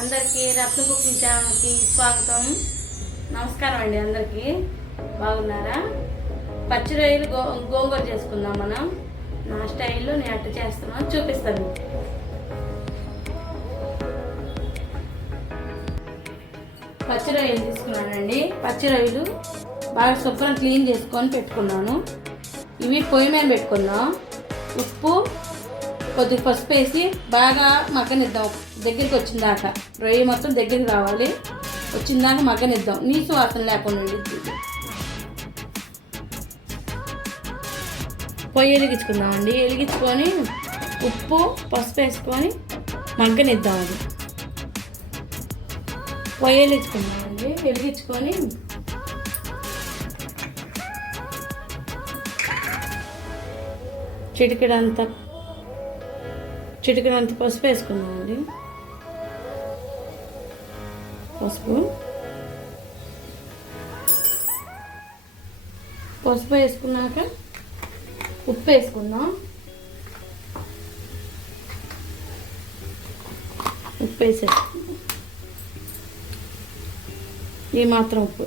అందరికీ రత్న కుకింగ్ ఛానల్కి స్వాగతం. నమస్కారం అండి. అందరికీ బాగున్నారా? పచ్చి రొయ్యలు గోంగూర చేసుకుందాం మనం. నా స్టైల్లో నేను అట్ట చేస్తున్నాను, చూపిస్తాను. పచ్చి రొయ్యలు తీసుకున్నానండి. పచ్చి రొయ్యలు బాగా శుభ్రం క్లీన్ చేసుకొని పెట్టుకున్నాను. ఇవి పొయ్యి మీద పెట్టుకుందాం. ఉప్పు, కొద్దిగా పసుపు వేసి బాగా మగ్గనిద్దాం. దగ్గరికి వచ్చిందాక రొయ్య మొత్తం దగ్గరికి రావాలి. వచ్చిందాక మగ్గనిద్దాం, నీసు వాసన లేకుండా ఉండిద్ది. పొయ్యి వెలిగించుకుందామండి. వెలిగించుకొని ఉప్పు పసుపు వేసుకొని మగ్గనిద్దాం. అది పొయ్యి వెలిగించుకుందామండి. వెలిగించుకొని చిటికెడంత పసుపు వేసుకుందామండి. పసుపు వేసుకున్నాక ఉప్పు వేసుకుందాం. ఉప్పు వేసేసి ఈ మాత్రం ఉప్పు.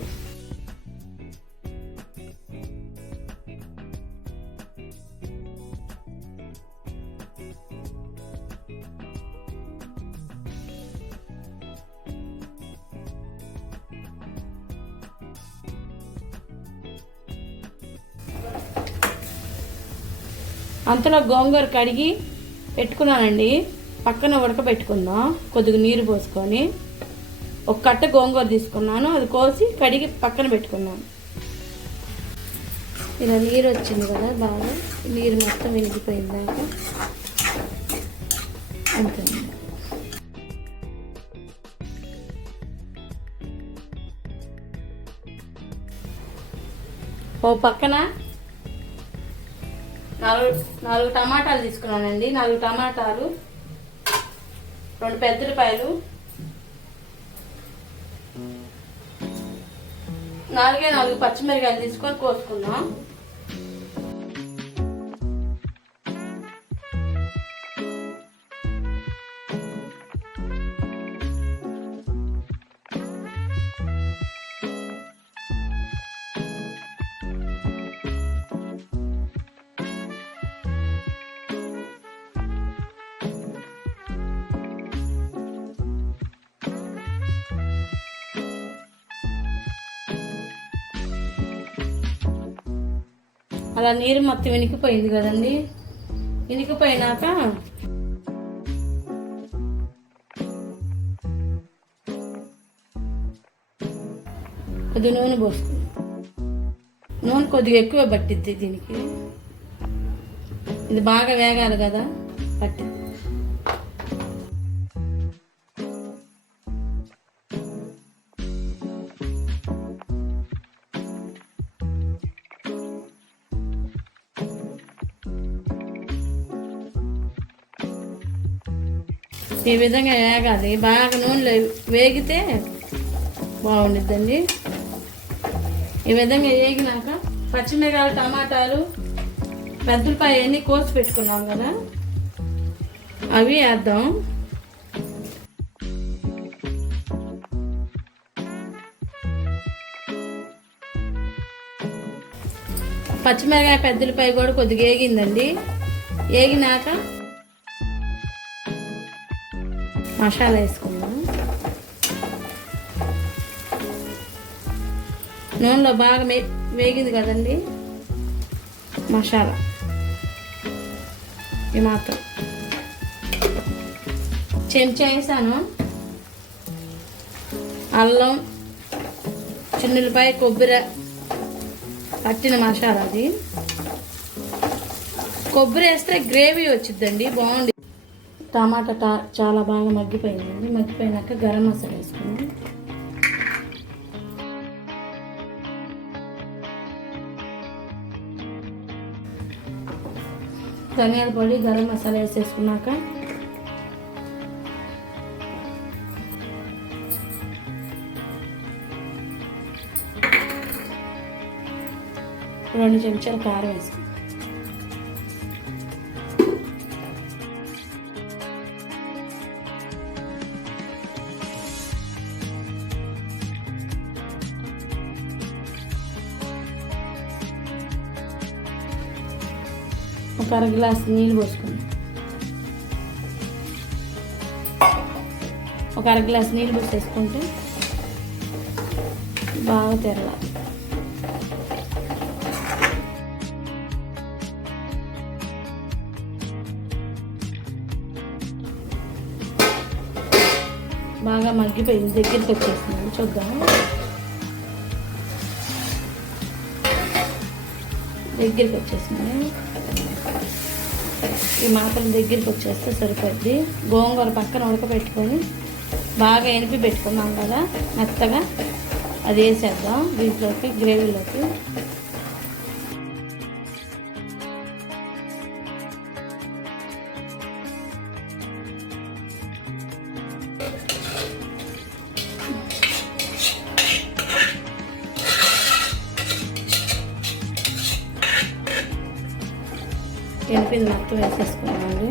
అంతలో గోంగూర కడిగి పెట్టుకున్నానండి. పక్కన ఉడకబెట్టుకుందాం. కొద్దిగా నీరు పోసుకొని ఒక కట్ట గోంగూర తీసుకున్నాను. అది కోసి కడిగి పక్కన పెట్టుకున్నాను. ఇలా నీరు వచ్చింది కదా, బాగా నీరు మొత్తం వెలిగిపోయిందాక అంతే. ఓ పక్కన నాలుగు టమాటాలు తీసుకున్నానండి. 4 టమాటాలు, 2 పెద్దలపాయలు, 4 పచ్చిమిరకాయలు తీసుకొని కోసుకుందాం. అలా నీరు మొత్తం ఇనికిపోయింది కదండి. ఇనికిపోయినాక కొద్ది నూనె పోసుకుంది. నూనె కొద్దిగా ఎక్కువ పట్టిద్ది దీనికి. ఇది బాగా వేగాలి కదా, పట్టిద్ది. ఈ విధంగా వేగాలి. బాగా నూనెలో వేగితే బాగుండిద్దండి. ఈ విధంగా వేగినాక పచ్చిమిరకాయలు, టమాటాలు, పెద్దలపాయ అన్నీ కోసి పెట్టుకున్నాం కదా, అవి వేద్దాం. పచ్చిమిరకాయ, పెద్దలపాయ కూడా కొద్దిగా వేగిందండి. వేగినాక మసాలా వేసుకుందాం. నూనెలో బాగా వేగింది కదండి మసాలా. ఈ మాత్రం చెంచా వేసాను. అల్లం, చిన్నులపాయ, కొబ్బరి పట్టిన మసాలా. అది కొబ్బరి వేస్తే గ్రేవీ వచ్చిద్దండి, బాగుంది. టమాటా చాలా బాగా మగ్గిపోయిందండి. మగ్గిపోయినాక గరం మసాలా వేసుకుందాం. ధనియాల పొడి, గరం మసాలా వేసేసుకున్నాక రెండు చెంచాలు కారం వేసుకుందాం. ఒక అర గ్లాస్ నీళ్ళు పోసుకుందాం. ఒక అర గ్లాస్ నీళ్ళు పోసేసుకుంటే బాగా తెరవాలి. బాగా మగ్గిపోయింది, దగ్గరికి వచ్చేసింది. చూద్దాం. దగ్గరికి వచ్చేసింది. ఈ మాత్రం దగ్గరికి వచ్చేస్తే సరిపోద్ది. గోంగూర పక్కన ఉడకబెట్టుకొని బాగా ఎనిపి పెట్టుకున్నాం కదా మెత్తగా, అది వేసేద్దాం దీంట్లోకి, గ్రేవీలోకి. ఎనిపింది మొత్తం వేసేసుకున్నామండి.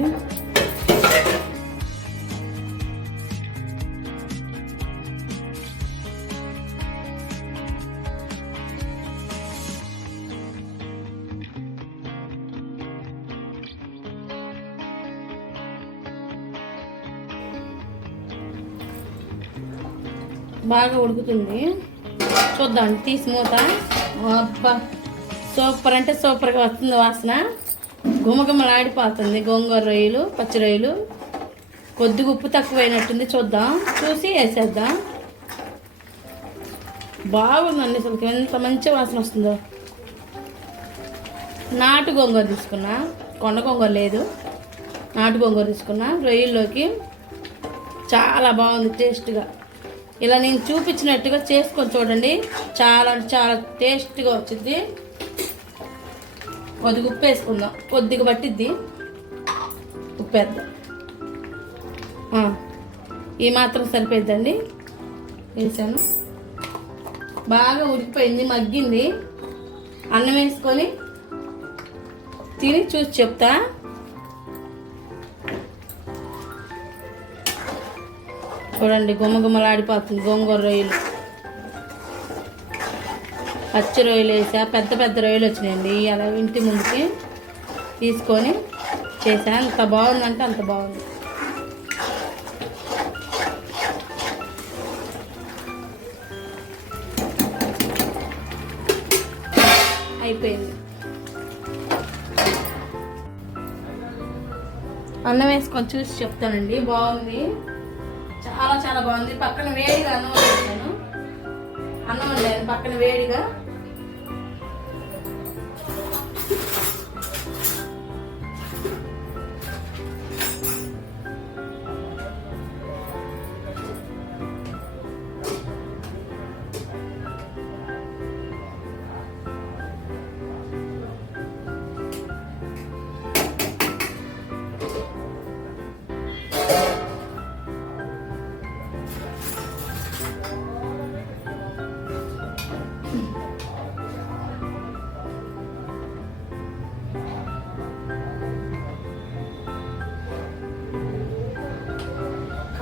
బాగా ఉడుకుతుంది, చూద్దాం. తీసి మూత. అబ్బా, సూపర్ అంటే సూపర్గా వస్తుంది వాసన. గుమగుమలాడిపోతుంది. గోంగూర రొయ్యలు, పచ్చి రొయ్యలు. కొద్దిగా ఉప్పు తక్కువైనట్టుంది, చూద్దాం. చూసి వేసేద్దాం. బాగుందండి, అసలు ఎంత మంచి వాసన వస్తుందో. నాటు గోంగూర తీసుకున్నా, కొండ గోంగూర లేదు, నాటు గోంగూర తీసుకున్నా. రొయ్యల్లోకి చాలా బాగుంది టేస్ట్గా. ఇలా నేను చూపించినట్టుగా చేసుకొని చూడండి, చాలా అంటే చాలా టేస్ట్గా వచ్చింది. కొద్దిగా ఉప్పు వేసుకుందాం, కొద్దిగా పట్టిద్ది. ఉప్పు వేద్దాం, ఈ మాత్రం సరిపోద్దండి. వేసాను. బాగా ఉడికిపోయింది, మగ్గింది. అన్నం వేసుకొని తిని చూసి చెప్తా. చూడండి, గుమ్మగుమ్మలాడిపోతుంది గోంగూర రొయ్యలు. పచ్చి రొయ్యలు వేసా, పెద్ద పెద్ద రొయ్యలు వచ్చినాయండి. అలా ఇంటి ముందుకి తీసుకొని చేసా. అంత బాగుందంటే అంత బాగుంది. అయిపోయింది. అన్నం వేసుకొని చూసి చెప్తానండి. బాగుంది, చాలా చాలా బాగుంది. పక్కన వేడిగా అన్నం వండాను, అన్నం వండాను పక్కన వేడిగా.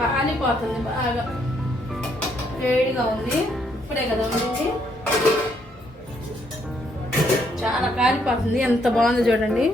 కాలిపోతుంది, బాగా వేడిగా ఉంది. ఇప్పుడే కదా ఉంది, చాలా కాలిపోతుంది. ఎంత బాగుంది చూడండి.